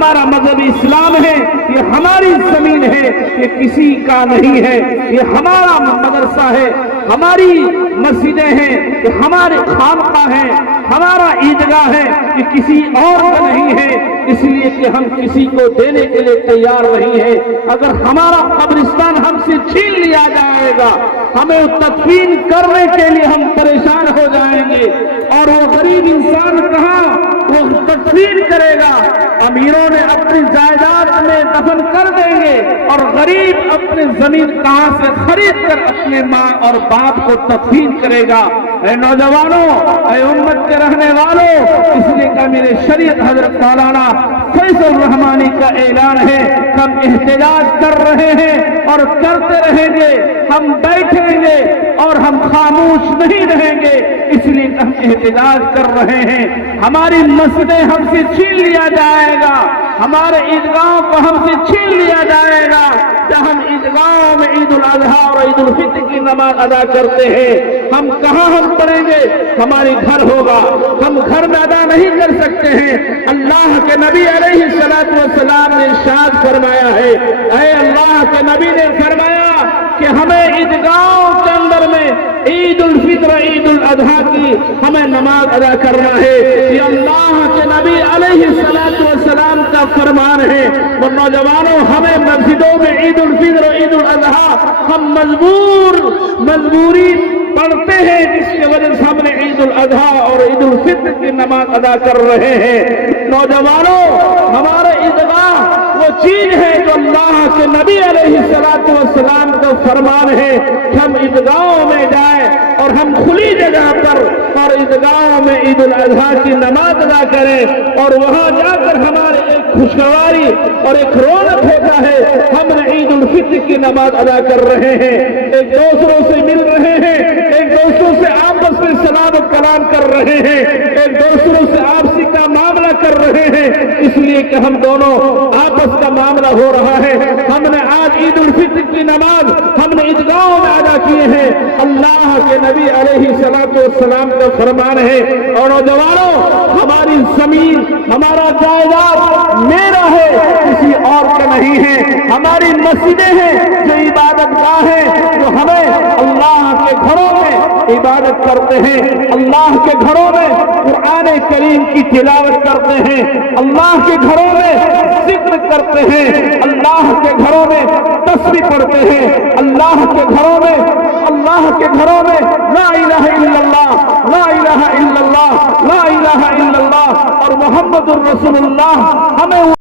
ہمارا مذہب اسلام ہے، یہ ہماری زمین ہے، یہ کسی کا نہیں ہے، یہ ہمارا مدرسہ ہے، ہماری مسجدیں ہیں، یہ ہمارے خانقاہ ہیں، ہمارا عیدگاہ ہے، یہ کسی اور کا نہیں ہے، اس لیے کہ ہم کسی کو دینے کے لیے تیار نہیں ہے۔ اگر ہمارا قبرستان ہم سے چھین لیا جائے گا، ہمیں تدفین کرنے کے لیے ہم پریشان ہو جائیں گے، اور وہ غریب انسان کہاں وہ تدفین کرے گا؟ امیروں نے اپنی جائیداد میں دفن کر دیں گے، اور غریب اپنی زمین کہاں سے خرید کر اپنے ماں اور باپ کو تدفین کرے گا؟ اے نوجوانوں، اے امت کے رہنے والوں، اس لیے کہ میرے شریعت حضرت مولانا فیض الرحمانی کا اعلان ہے، ہم احتجاج کر رہے ہیں اور کرتے رہیں گے، ہم بیٹھیں گے اور ہم خاموش نہیں رہیں گے، اس لیے کہ ہم احتجاج کر رہے ہیں۔ ہماری مسجدیں ہم سے چھین لیا جائے گا، ہمارے عیدگاہوں کو ہم سے چھین لیا جائے گا، جب ہم عیدگاہوں میں عید الاضحیٰ اور عید الفطر کی نماز ادا کرتے ہیں، ہم کہاں ہم پڑھیں گے؟ ہمارے گھر ہوگا، ہم گھر میں ادا نہیں کر سکتے ہیں۔ اللہ کے نبی علیہ السلام نے ارشاد فرمایا ہے، اے اللہ کے نبی نے فرمایا کہ ہمیں عیدگاہوں کے اندر میں عید الفطر عید الاضحیٰ کی ہمیں نماز ادا کرنا ہے، یہ اللہ کے نبی علیہ السلام کا فرمان ہے۔ اور نوجوانوں، ہمیں مسجدوں میں عید الفطر عید الاضحیٰ ہم مجبوری پڑھتے ہیں، جس کی وجہ سے ہم نے عید الاضحیٰ اور عید الفطر کی نماز ادا کر رہے ہیں۔ نوجوانوں، ہمارے عیدگاہ وہ چیز ہے جو اللہ کے نبی علیہ السلام کا فرمان ہے کہ ہم عیدگاہوں میں جائیں اور ہم کھلی جگہ پر اور عیدگاہوں میں عید الاضحیٰ کی نماز ادا کریں، اور وہاں جا کر ہمارے ایک خوشگواری اور ایک رونق ہوتا ہے، ہم نے عید الفطر کی نماز ادا کر رہے ہیں، ایک دوسروں سے مل رہے ہیں، ایک دوسروں سے آپس میں سلام و کلام کر رہے ہیں، ایک دوسروں سے آپسی کا معاملہ کر رہے ہیں، اس لیے کہ ہم دونوں آپس کا معاملہ ہو رہا ہے۔ ہم نے آج عید الفطر کی نماز ہم نے عیدگاہوں میں ادا کیے ہیں، اللہ کے نبی علیہ السلام کا فرمان ہے۔ اور نوجوانوں، ہماری زمین ہمارا جائیداد میرا ہے، کسی اور کا نہیں ہے، ہماری مسجدیں ہیں جو عبادت گاہ ہیں، جو ہمیں اللہ کے گھروں میں عبادت کرتے ہیں، اللہ کے گھروں میں قرآن کریم کی تلاوت کرتے ہیں، اللہ کے گھروں میں ذکر کرتے ہیں، اللہ کے گھروں میں تسبیح پڑھتے ہیں، اللہ کے گھروں میں لا الہ الا اللہ، لا الہ الا اللہ، لا الہ الا اللہ اور محمد الرسول اللہ ہمیں